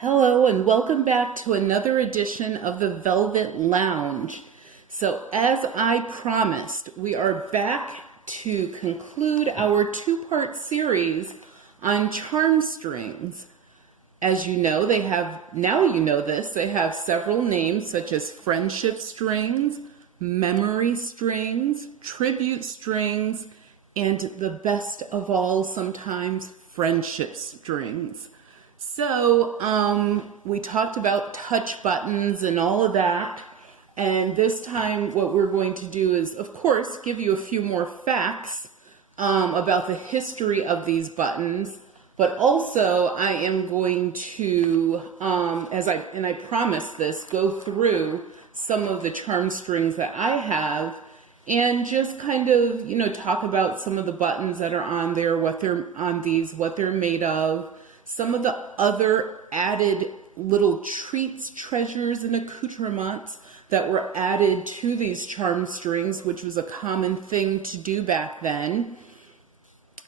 Hello and welcome back to another edition of the Velvet Lounge. So as I promised, we are back to conclude our two-part series on Charmstrings. As you know, they have several names such as friendship strings, memory strings, tribute strings, and the best of all, sometimes friendship strings. So we talked about touch buttons and all of that. And this time what we're going to do is, of course, give you a few more facts about the history of these buttons. But also I am going to, I promised this, go through some of the charm strings that I have and just kind of, talk about some of the buttons that are on there, what they're made of. Some of the other added little treats, treasures, and accoutrements that were added to these charm strings, which was a common thing to do back then.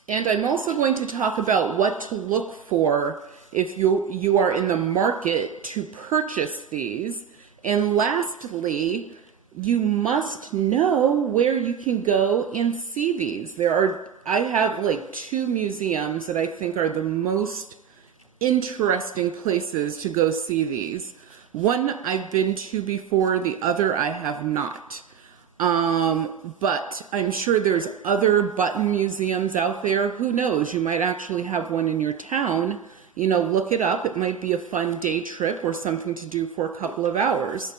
And I'm also going to talk about what to look for if you are in the market to purchase these. And lastly, you must know where you can go and see these. I have like two museums that I think are the most interesting places to go see these. One I've been to before, the other I have not. But I'm sure there's other button museums out there. Who knows? You might actually have one in your town. Look it up. It might be a fun day trip or something to do for a couple of hours.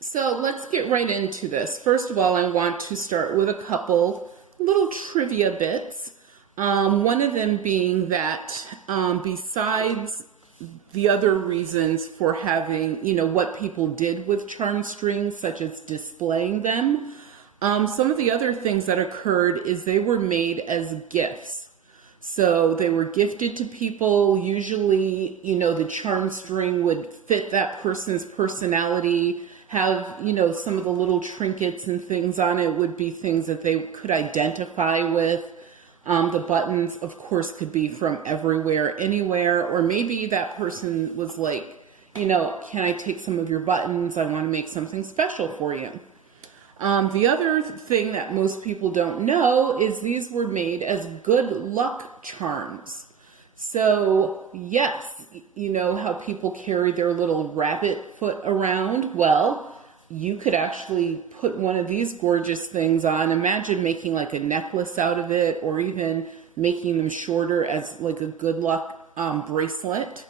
So let's get right into this. First of all, I want to start with a couple little trivia bits. One of them being that besides the other reasons for having, what people did with charm strings, such as displaying them, some of the other things that occurred is they were made as gifts. So they were gifted to people. Usually, the charm string would fit that person's personality, have, some of the little trinkets and things on it would be things that they could identify with. The buttons, of course, could be from everywhere, anywhere, or maybe that person was like, can I take some of your buttons? I want to make something special for you. The other thing that most people don't know is these were made as good luck charms. So yes, how people carry their little rabbit foot around? Well, you could actually put one of these gorgeous things on. Imagine making like a necklace out of it, or even making them shorter as like a good luck bracelet.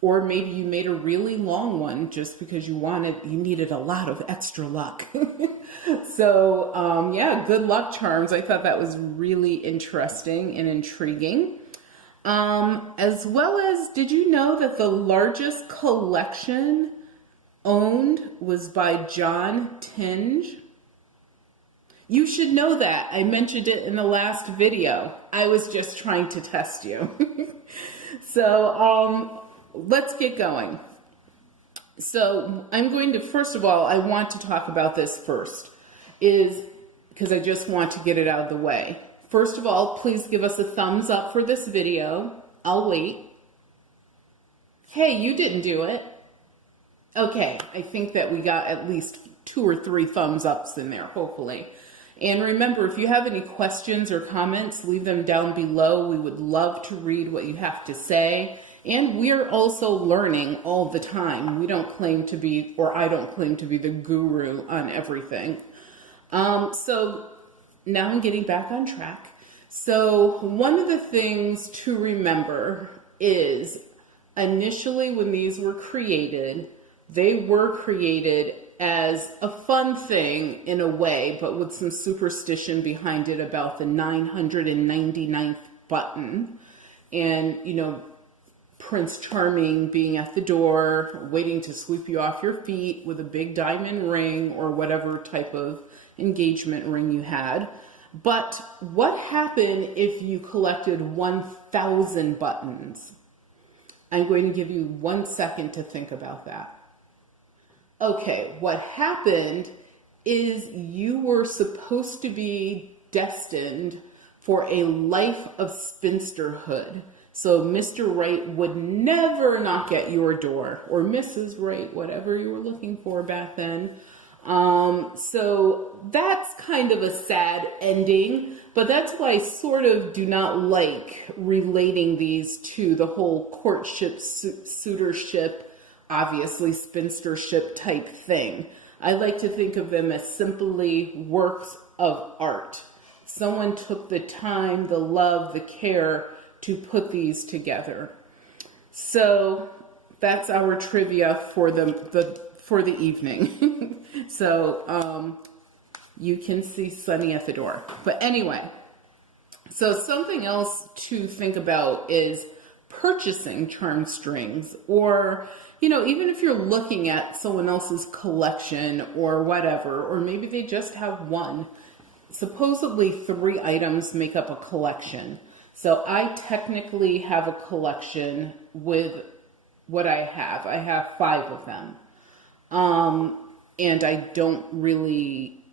Or maybe you made a really long one just because you needed a lot of extra luck. So yeah, good luck charms. I thought that was really interesting and intriguing. As well as, did you know that the largest collection owned was by John Tinge? You should know that. I mentioned it in the last video. I was just trying to test you. So let's get going. So I'm going to, first of all, I want to talk about this first, because I just want to get it out of the way. First of all, please give us a thumbs up for this video. I'll wait. Hey, you didn't do it. Okay, I think that we got at least 2 or 3 thumbs ups in there, hopefully. And remember, if you have any questions or comments, leave them down below. We would love to read what you have to say. And we're also learning all the time. We don't claim to be, or I don't claim to be, the guru on everything. So now I'm getting back on track. So one of the things to remember is initially when these were created, they were created as a fun thing in a way, but with some superstition behind it about the 999th button. And, Prince Charming being at the door, waiting to sweep you off your feet with a big diamond ring or whatever type of engagement ring you had. But what happened if you collected 1,000 buttons? I'm going to give you 1 second to think about that. Okay, what happened is you were supposed to be destined for a life of spinsterhood. So Mr. Right would never knock at your door, or Mrs. Right, whatever you were looking for back then. So that's kind of a sad ending, but that's why I sort of do not like relating these to the whole courtship, suitorship, obviously spinstership type thing. I like to think of them as simply works of art. Someone took the time, the love, the care to put these together. So that's our trivia for the evening. So you can see Sunny at the door. But anyway, so something else to think about is purchasing charm strings, or, you know, even if you're looking at someone else's collection or whatever, or maybe they just have one. Supposedly 3 items make up a collection. So I technically have a collection with what I have. I have 5 of them. And I don't really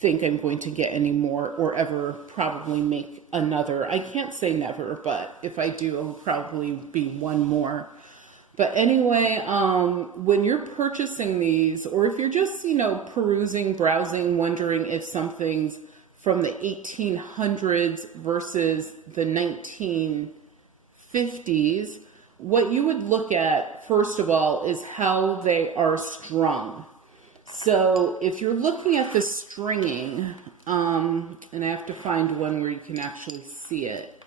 think I'm going to get any more or ever probably make another. I can't say never, but if I do, it will probably be one more. But anyway, when you're purchasing these, or if you're just, you know, perusing, browsing, wondering if something's from the 1800s versus the 1950s, what you would look at, first of all, is how they are strung. So if you're looking at the stringing, and I have to find one where you can actually see it,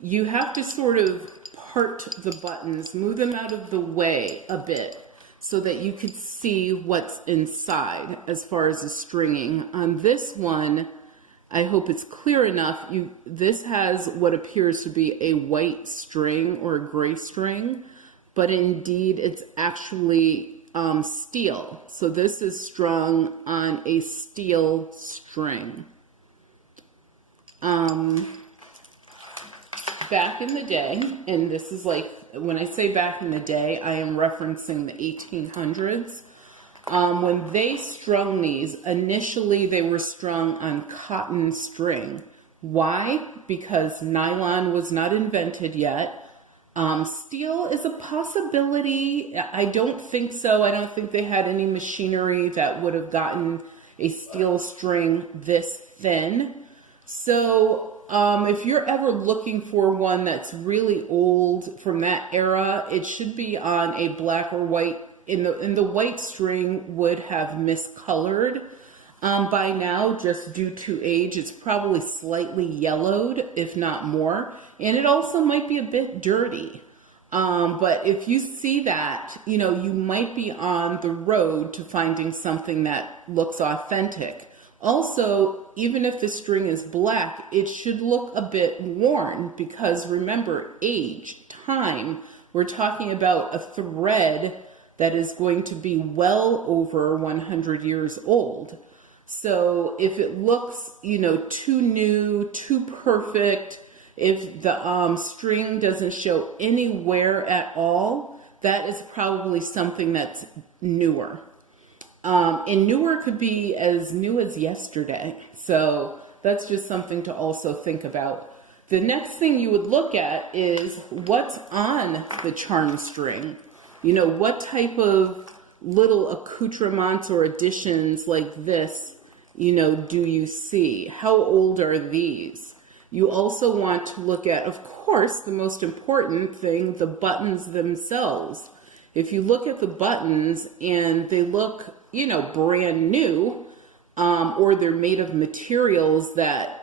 you have to sort of part the buttons, move them out of the way a bit so that you could see what's inside as far as the stringing. On this one, I hope it's clear enough. This has what appears to be a white string or a gray string, but indeed it's actually steel. So this is strung on a steel string. Back in the day, and this is like, when I say back in the day, I am referencing the 1800s. When they strung these, initially they were strung on cotton string. Why? Because nylon was not invented yet. Steel is a possibility. I don't think so. I don't think they had any machinery that would have gotten a steel string this thin. So if you're ever looking for one that's really old from that era, it should be on a black or white. In the white string would have miscolored. By now, just due to age, it's probably slightly yellowed, if not more. And it also might be a bit dirty. But if you see that, you know, you might be on the road to finding something that looks authentic. Also, even if the string is black, it should look a bit worn because remember, age, time, we're talking about a thread that is going to be well over 100 years old. So if it looks, you know, too new, too perfect, if the string doesn't show any wear at all, that is probably something that's newer. And newer could be as new as yesterday. So that's just something to also think about. The next thing you would look at is what's on the charm string. You know, what type of little accoutrements or additions like this, you know, do you see? How old are these? You also want to look at, of course, the most important thing, the buttons themselves. If you look at the buttons and they look, you know, brand new, or they're made of materials that,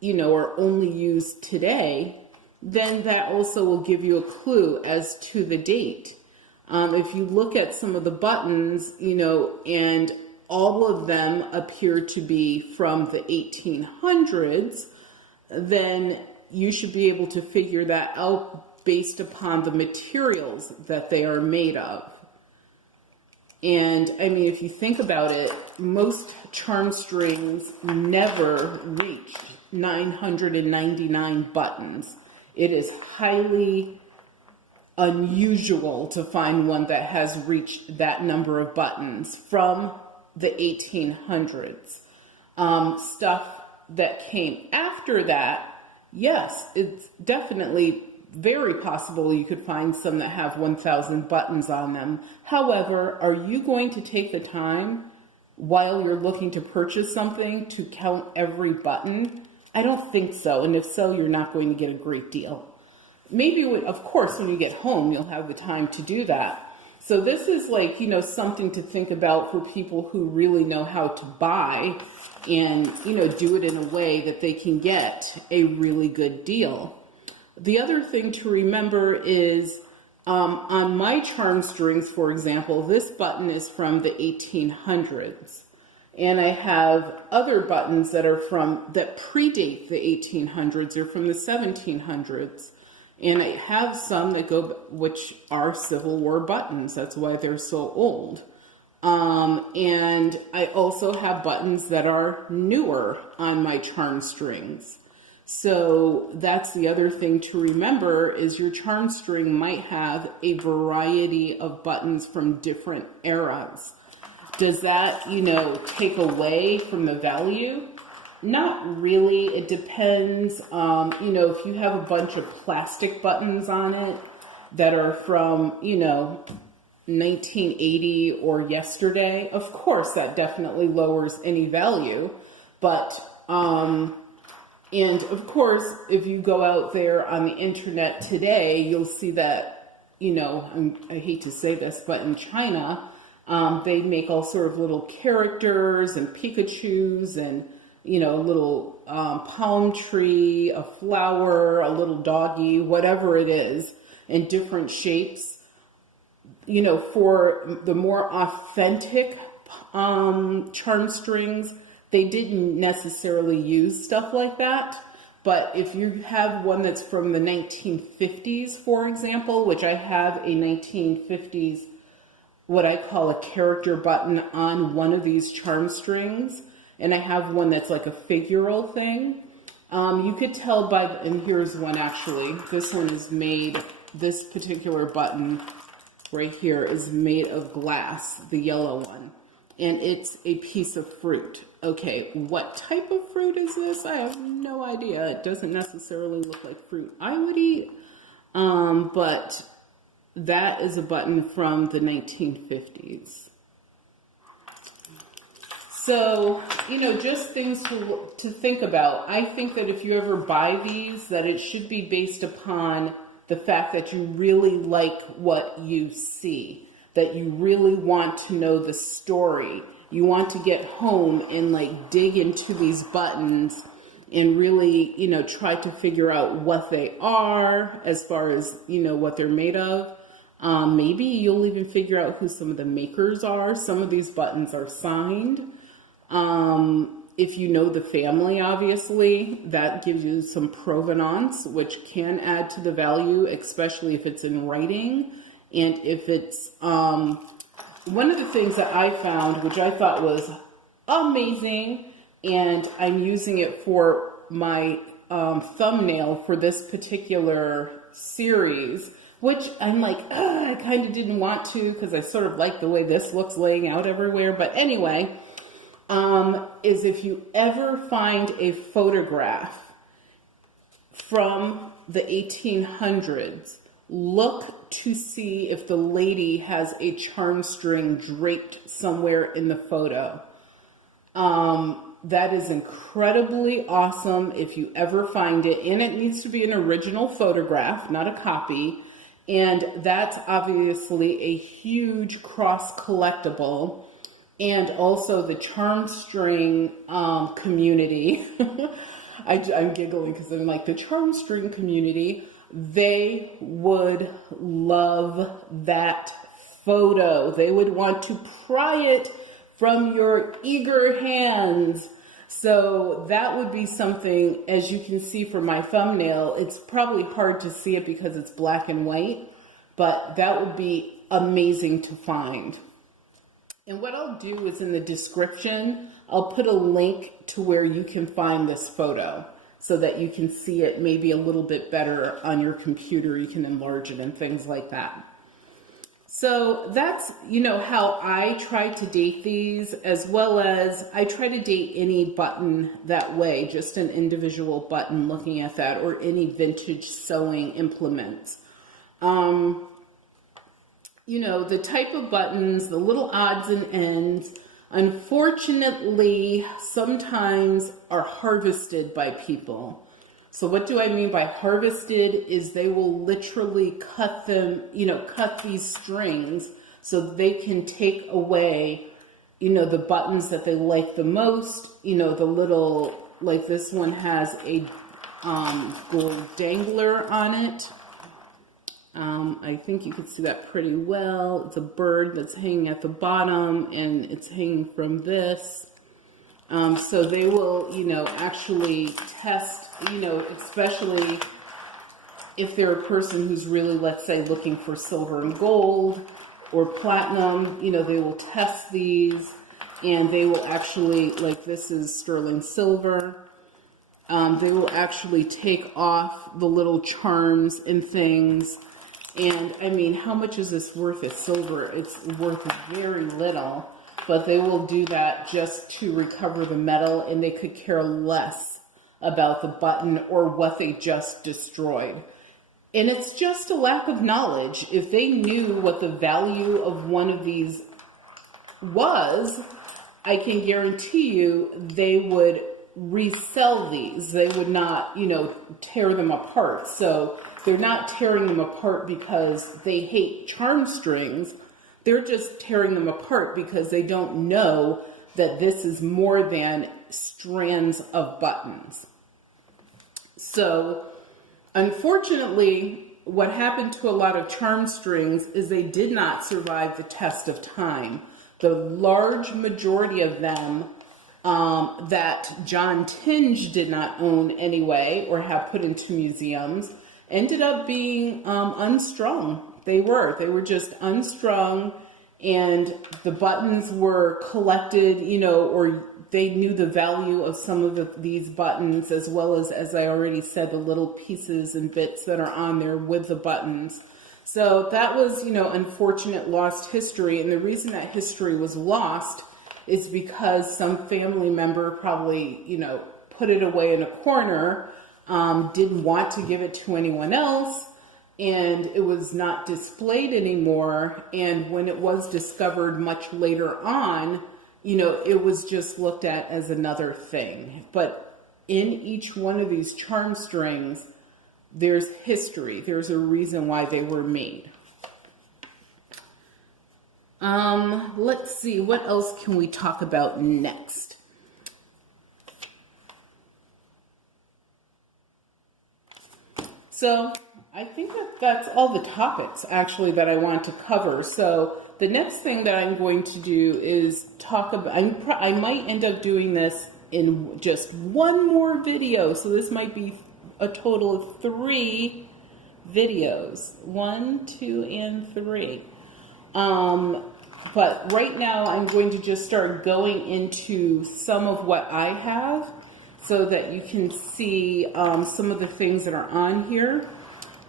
you know, are only used today, then that also will give you a clue as to the date. If you look at some of the buttons, you know, and all of them appear to be from the 1800s, then you should be able to figure that out based upon the materials that they are made of. And I mean, if you think about it, most charm strings never reached 999 buttons. It is highly unusual to find one that has reached that number of buttons from the 1800s. Stuff that came after that, yes, it's definitely very possible you could find some that have 1,000 buttons on them. However, are you going to take the time while you're looking to purchase something to count every button? I don't think so. And if so, you're not going to get a great deal. Maybe, of course, when you get home, you'll have the time to do that. So this is like, something to think about for people who really know how to buy and, do it in a way that they can get a really good deal. The other thing to remember is on my Charmstrings, for example, this button is from the 1800s. And I have other buttons that predate the 1800s or from the 1700s. And I have some which are Civil War buttons. That's why they're so old. And I also have buttons that are newer on my Charmstrings. So that's the other thing to remember is your Charmstring might have a variety of buttons from different eras. Does that, take away from the value? Not really. It depends. If you have a bunch of plastic buttons on it that are from, 1980 or yesterday, of course, that definitely lowers any value. But, and of course, if you go out there on the internet today, you'll see that, I hate to say this, but in China, they make all sort of little characters and Pikachus and, a little palm tree, a flower, a little doggy, whatever it is, in different shapes. For the more authentic Charmstrings, they didn't necessarily use stuff like that. But if you have one that's from the 1950s, for example, which I have a 1950s, what I call a character button on one of these Charmstrings, and I have one that's like a figural thing. You could tell and here's one actually. This one is this particular button right here is made of glass, the yellow one. And it's a piece of fruit. Okay, what type of fruit is this? I have no idea. It doesn't necessarily look like fruit I would eat. But that is a button from the 1950s. So, just things to think about. I think that if you ever buy these, that it should be based upon the fact that you really like what you see, that you really want to know the story. You want to get home and dig into these buttons and really, try to figure out what they are as far as, what they're made of. Maybe you'll even figure out who some of the makers are. Some of these buttons are signed. If you know the family, obviously, that gives you some provenance, which can add to the value, especially if it's in writing. And if it's, one of the things that I found, which I thought was amazing, and I'm using it for my thumbnail for this particular series, which I'm like, I kind of didn't want to because I sort of like the way this looks laying out everywhere. But anyway, is if you ever find a photograph from the 1800s, look to see if the lady has a Charmstring draped somewhere in the photo. That is incredibly awesome if you ever find it. And it needs to be an original photograph, not a copy. And that's obviously a huge cross collectible. And also the Charmstring community. I'm giggling because I'm like, the Charmstring community, they would love that photo. They would want to pry it from your eager hands. So that would be something, as you can see from my thumbnail, it's probably hard to see it because it's black and white, but that would be amazing to find. And what I'll do is in the description, I'll put a link to where you can find this photo so that you can see it maybe a little bit better on your computer. You can enlarge it and things like that. So that's, you know, how I try to date these, as well as I try to date any button that way, just an individual button, looking at that, or any vintage sewing implements. You know, the type of buttons, the little odds and ends, unfortunately, sometimes are harvested by people. So what do I mean by harvested is they will literally cut them, you know, cut these strings so they can take away, you know, the buttons that they like the most, you know, the little, like this one has a gold dangler on it. I think you can see that pretty well. It's a bird that's hanging at the bottom, and it's hanging from this. So they will, you know, actually test, you know, especially if they're a person who's really, let's say, looking for silver and gold or platinum, you know, they will test these, and they will actually, like this is sterling silver. They will actually take off the little charms and things. And I mean, how much is this worth? It's silver. It's worth very little, but they will do that just to recover the metal, and they could care less about the button or what they just destroyed. And it's just a lack of knowledge. If they knew what the value of one of these was, I can guarantee you they would resell these. They would not, you know, tear them apart. So they're not tearing them apart because they hate charm strings. They're just tearing them apart because they don't know that this is more than strands of buttons. So unfortunately, what happened to a lot of charm strings is they did not survive the test of time. The large majority of them that John Tinge did not own anyway, or have put into museums, ended up being unstrung. They were just unstrung, and the buttons were collected, you know, or they knew the value of some of these buttons, as well as I already said, the little pieces and bits that are on there with the buttons. So that was, you know, unfortunate lost history. And the reason that history was lost is because some family member probably, you know, put it away in a corner, didn't want to give it to anyone else, and it was not displayed anymore. And when it was discovered much later on, you know, it was just looked at as another thing. But in each one of these charm strings, there's history. There's a reason why they were made. Let's see, what else can we talk about next? So I think that's all the topics actually that I want to cover. So the next thing that I'm going to do is talk about, I might end up doing this in just one more video. So this might be a total of 3 videos, 1, 2, and 3. But right now I'm going to just start going into some of what I have so that you can see some of the things that are on here.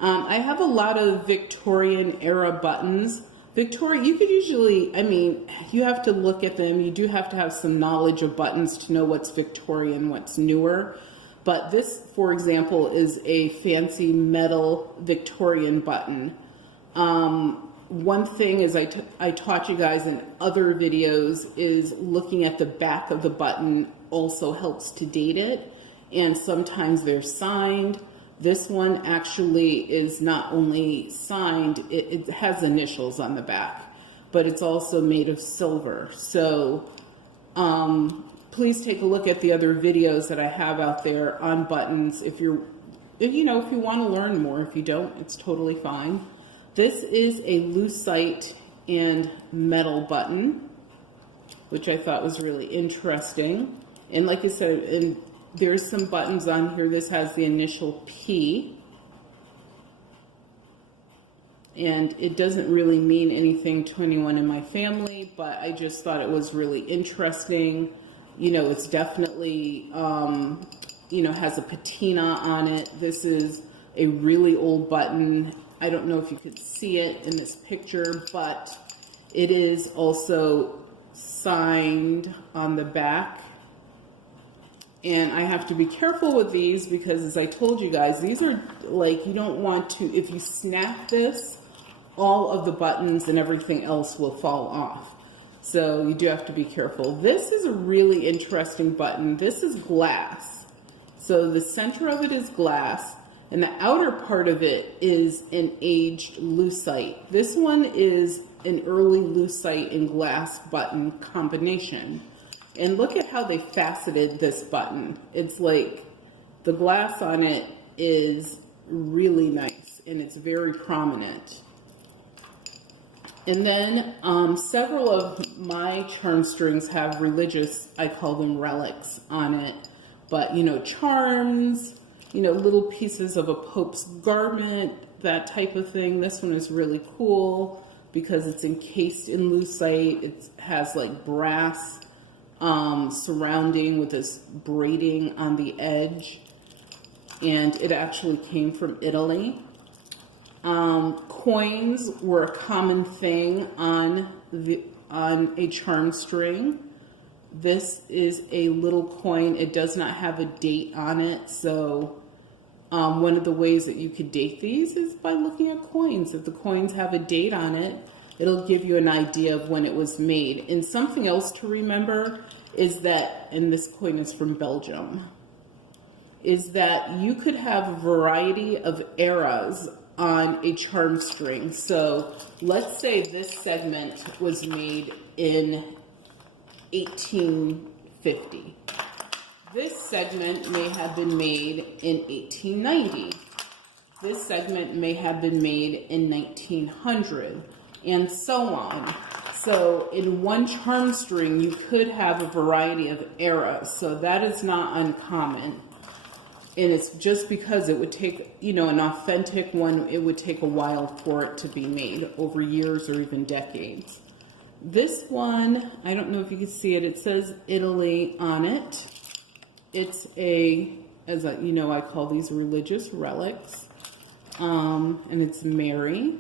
I have a lot of Victorian era buttons. Victoria, you could usually, I mean, you have to look at them. You do have to have some knowledge of buttons to know what's Victorian, what's newer. But this, for example, is a fancy metal Victorian button. One thing is I taught you guys in other videos is looking at the back of the button also helps to date it. And sometimes they're signed. This one actually is not only signed, it has initials on the back, but it's also made of silver. So please take a look at the other videos that I have out there on buttons if you want to learn more. If you don't, it's totally fine. This is a lucite and metal button, which I thought was really interesting. And like I said, and there's some buttons on here. This has the initial P. And it doesn't really mean anything to anyone in my family, but I just thought it was really interesting. You know, it's definitely, has a patina on it. This is a really old button I don't know if you could see it in this picture, but it is also signed on the back. And I have to be careful with these because, as I told you guys, these are like, you don't want to, if you snap this, all of the buttons and everything else will fall off. So you do have to be careful. This is a really interesting button. This is glass. So the center of it is glass, and the outer part of it is an aged lucite. This one is an early lucite and glass button combination. And look at how they faceted this button. It's like the glass on it is really nice and it's very prominent. And then several of my Charmstrings have religious, I call them relics on it. But, you know, charms, you know, little pieces of a pope's garment, that type of thing. This one is really cool because it's encased in lucite. It has like brass surrounding with this braiding on the edge. And it actually came from Italy. Coins were a common thing on a charm string. This is a little coin. It does not have a date on it, so one of the ways that you could date these is by looking at coins. If the coins have a date on it, it'll give you an idea of when it was made. And something else to remember is that, and this coin is from Belgium, is that you could have a variety of eras on a charm string. So let's say this segment was made in 1850. This segment may have been made in 1890. This segment may have been made in 1900, and so on. So in one charm string, you could have a variety of eras. So that is not uncommon. And it's just because it would take, you know, an authentic one, it would take a while for it to be made, over years or even decades. This one, I don't know if you can see it, it says Italy on it. It's a, as you know, I call these religious relics. And it's Mary,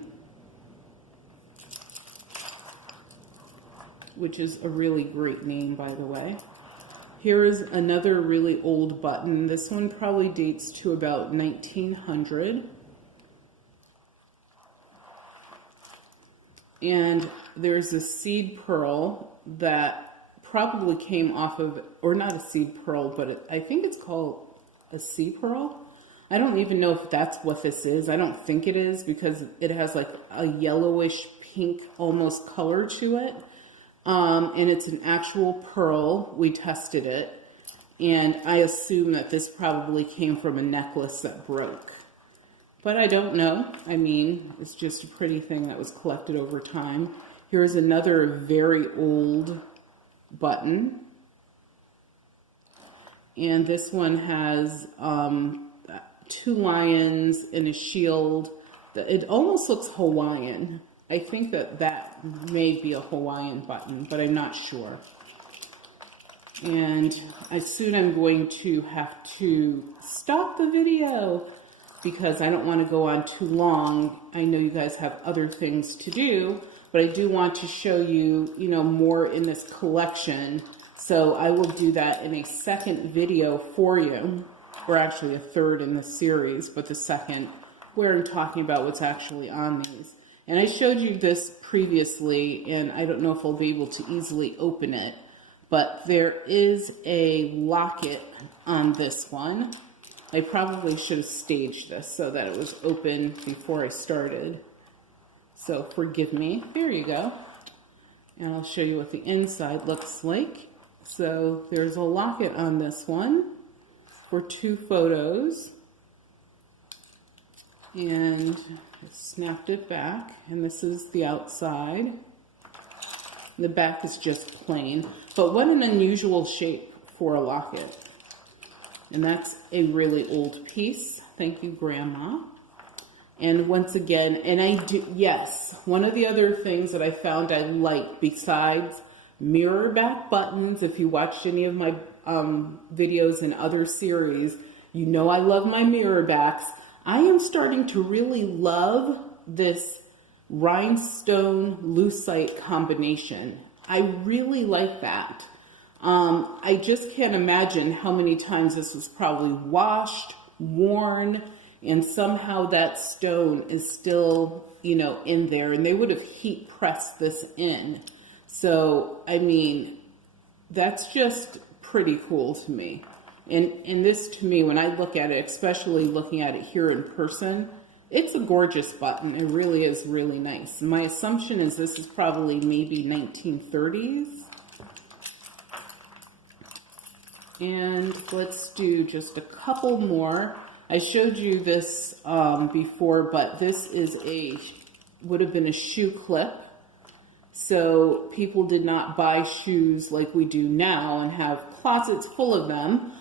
which is a really great name, by the way. Here is another really old button. This one probably dates to about 1900. And there's a seed pearl that probably came off of, or not a seed pearl, but I think it's called a sea pearl. I don't even know if that's what this is. I don't think it is because it has like a yellowish pink almost color to it. And it's an actual pearl. We tested it, and I assume that this probably came from a necklace that broke. But I don't know. I mean, it's just a pretty thing that was collected over time. Here's another very old button. And this one has 2 lions and a shield. It almost looks Hawaiian. I think that that may be a Hawaiian button, but I'm not sure. And soon I'm going to have to stop the video because I don't want to go on too long. I know you guys have other things to do, but I do want to show you, you know, more in this collection. So I will do that in a second video for you, or actually a third in the series, but the second where I'm talking about what's actually on these. And I showed you this previously, and I don't know if I'll be able to easily open it, but there is a locket on this one. I probably should have staged this so that it was open before I started. So forgive me. There you go. And I'll show you what the inside looks like. So there's a locket on this one for 2 photos. And I snapped it back, and this is the outside. The back is just plain, but what an unusual shape for a locket. And that's a really old piece. Thank you, Grandma. And once again, and I do, yes, one of the other things that I found I like besides mirror back buttons, if you watched any of my videos in other series, you know I love my mirror backs. I am starting to really love this rhinestone lucite combination. I really like that. I just can't imagine how many times this was probably washed, worn, and somehow that stone is still, you know, in there, and they would have heat pressed this in. So, I mean, that's just pretty cool to me. And this, to me, when I look at it, especially looking at it here in person, it's a gorgeous button. It really is really nice. My assumption is this is probably maybe 1930s. And let's do just a couple more. I showed you this before, but this is would have been a shoe clip. So people did not buy shoes like we do now and have closets full of them.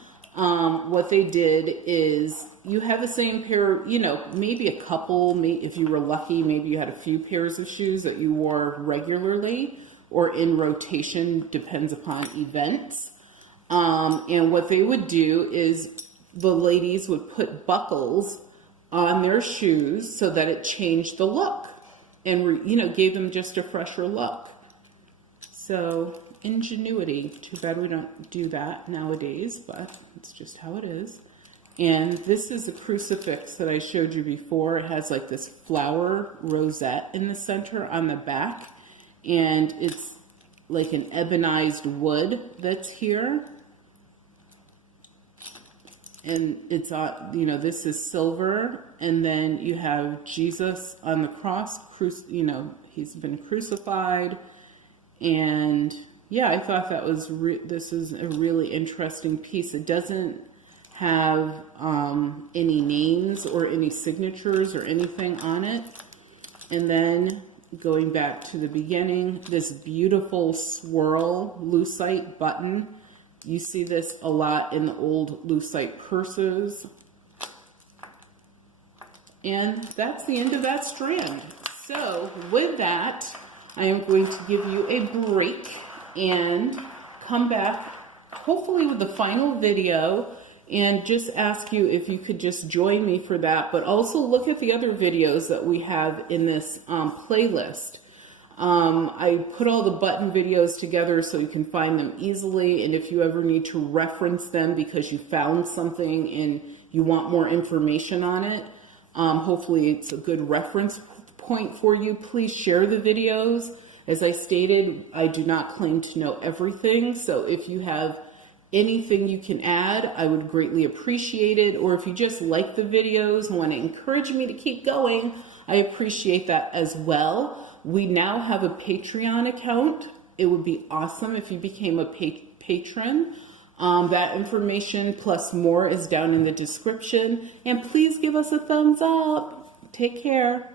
What they did is you have the same pair, you know, maybe a couple, if you were lucky, maybe you had a few pairs of shoes that you wore regularly or in rotation, depends upon events. And what they would do is the ladies would put buckles on their shoes so that it changed the look and, you know, gave them just a fresher look. So ingenuity. Too bad we don't do that nowadays, but it's just how it is. And this is a crucifix that I showed you before. It has like this flower rosette in the center on the back, and it's like an ebonized wood that's here. And it's, you know, this is silver, and then you have Jesus on the cross, you know, he's been crucified. And yeah, I thought that was, this is a really interesting piece. It doesn't have any names or any signatures or anything on it. And then going back to the beginning, this beautiful swirl lucite button. You see this a lot in the old lucite purses. And that's the end of that strand. So with that, I am going to give you a break and come back hopefully with the final video and just ask you if you could just join me for that, but also look at the other videos that we have in this playlist. I put all the button videos together so you can find them easily, and if you ever need to reference them because you found something and you want more information on it, hopefully it's a good reference point for you. Please share the videos. As I stated, I do not claim to know everything, so if you have anything you can add, I would greatly appreciate it. Or if you just like the videos and want to encourage me to keep going, I appreciate that as well. We now have a Patreon account. It would be awesome if you became a patron. That information plus more is down in the description. And please give us a thumbs up. Take care.